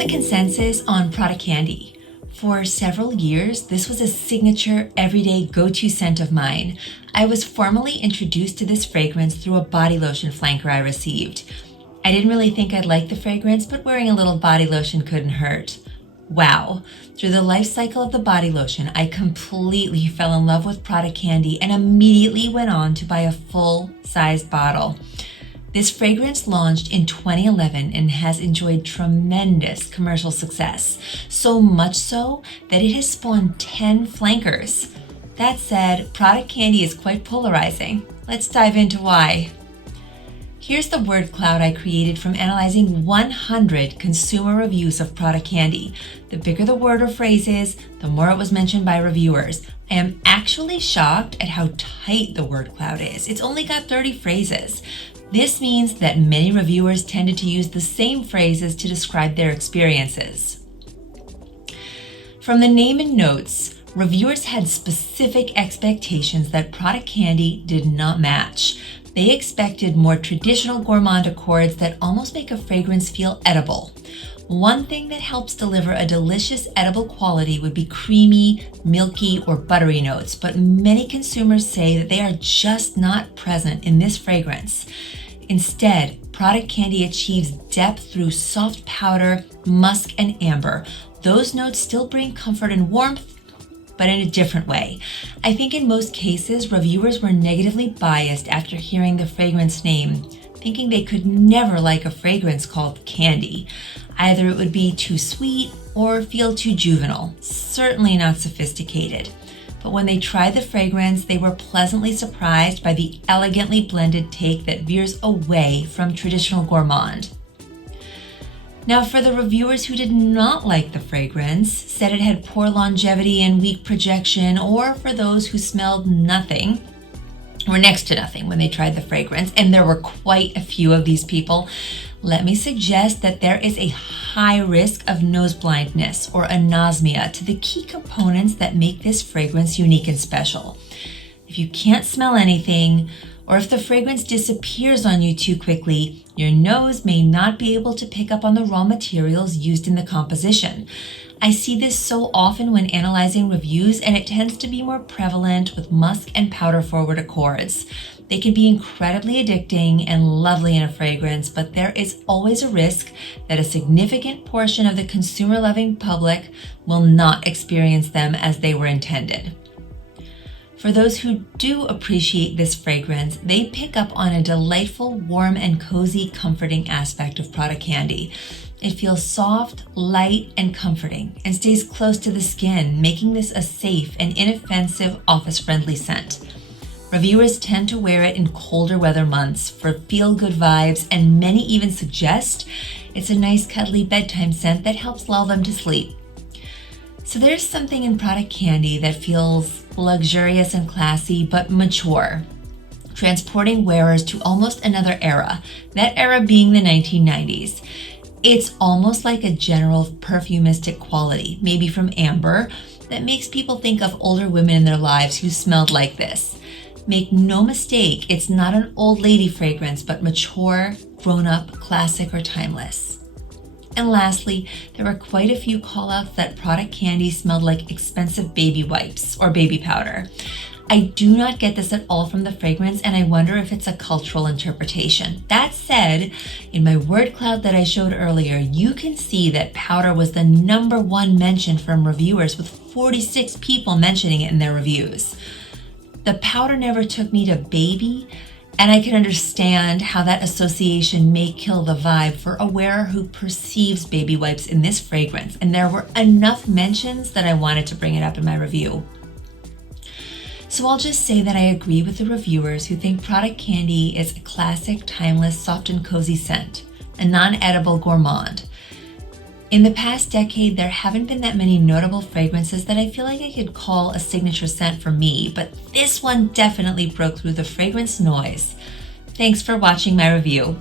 the consensus on Prada Candy? For several years, this was a signature, everyday go-to scent of mine. I was formally introduced to this fragrance through a body lotion flanker I received. I didn't really think I'd like the fragrance, but wearing a little body lotion couldn't hurt. Wow. Through the life cycle of the body lotion, I completely fell in love with Prada Candy and immediately went on to buy a full-sized bottle. This fragrance launched in 2011 and has enjoyed tremendous commercial success, so much so that it has spawned 10 flankers. That said, Prada Candy is quite polarizing. Let's dive into why. Here's the word cloud I created from analyzing 100 consumer reviews of Prada Candy. The bigger the word or phrase is, the more it was mentioned by reviewers. I am actually shocked at how tight the word cloud is. It's only got 30 phrases. This means that many reviewers tended to use the same phrases to describe their experiences. From the name and notes, reviewers had specific expectations that Prada Candy did not match. They expected more traditional gourmand accords that almost make a fragrance feel edible. One thing that helps deliver a delicious edible quality would be creamy, milky, or buttery notes, but many consumers say that they are just not present in this fragrance. Instead, Prada Candy achieves depth through soft powder, musk, and amber. Those notes still bring comfort and warmth, but in a different way. I think in most cases, reviewers were negatively biased after hearing the fragrance name, thinking they could never like a fragrance called Candy. Either it would be too sweet or feel too juvenile, certainly not sophisticated. But when they tried the fragrance, they were pleasantly surprised by the elegantly blended take that veers away from traditional gourmand. Now, for the reviewers who did not like the fragrance, said it had poor longevity and weak projection, or for those who smelled nothing, or next to nothing when they tried the fragrance, and there were quite a few of these people, let me suggest that there is a high risk of nose blindness or anosmia to the key components that make this fragrance unique and special. If you can't smell anything, or if the fragrance disappears on you too quickly, your nose may not be able to pick up on the raw materials used in the composition. I see this so often when analyzing reviews, and it tends to be more prevalent with musk and powder forward accords. They can be incredibly addicting and lovely in a fragrance, but there is always a risk that a significant portion of the consumer-loving public will not experience them as they were intended. For those who do appreciate this fragrance, they pick up on a delightful, warm, and cozy, comforting aspect of Prada Candy. It feels soft, light, and comforting, and stays close to the skin, making this a safe and inoffensive, office-friendly scent. Reviewers tend to wear it in colder weather months for feel-good vibes, and many even suggest it's a nice, cuddly bedtime scent that helps lull them to sleep. So there's something in Prada Candy that feels luxurious and classy, but mature, transporting wearers to almost another era, that era being the 1990s. It's almost like a general perfumistic quality, maybe from amber, that makes people think of older women in their lives who smelled like this. Make no mistake, it's not an old lady fragrance, but mature, grown-up, classic, or timeless. And lastly, there were quite a few call-outs that Prada Candy smelled like expensive baby wipes or baby powder. I do not get this at all from the fragrance, and I wonder if it's a cultural interpretation. That said, in my word cloud that I showed earlier, you can see that powder was the #1 mention from reviewers, with 46 people mentioning it in their reviews. The powder never took me to baby, and I can understand how that association may kill the vibe for a wearer who perceives baby wipes in this fragrance, and there were enough mentions that I wanted to bring it up in my review. So I'll just say that I agree with the reviewers who think Prada Candy is a classic, timeless, soft and cozy scent, a non-edible gourmand. In the past decade, there haven't been that many notable fragrances that I feel like I could call a signature scent for me, but this one definitely broke through the fragrance noise. Thanks for watching my review.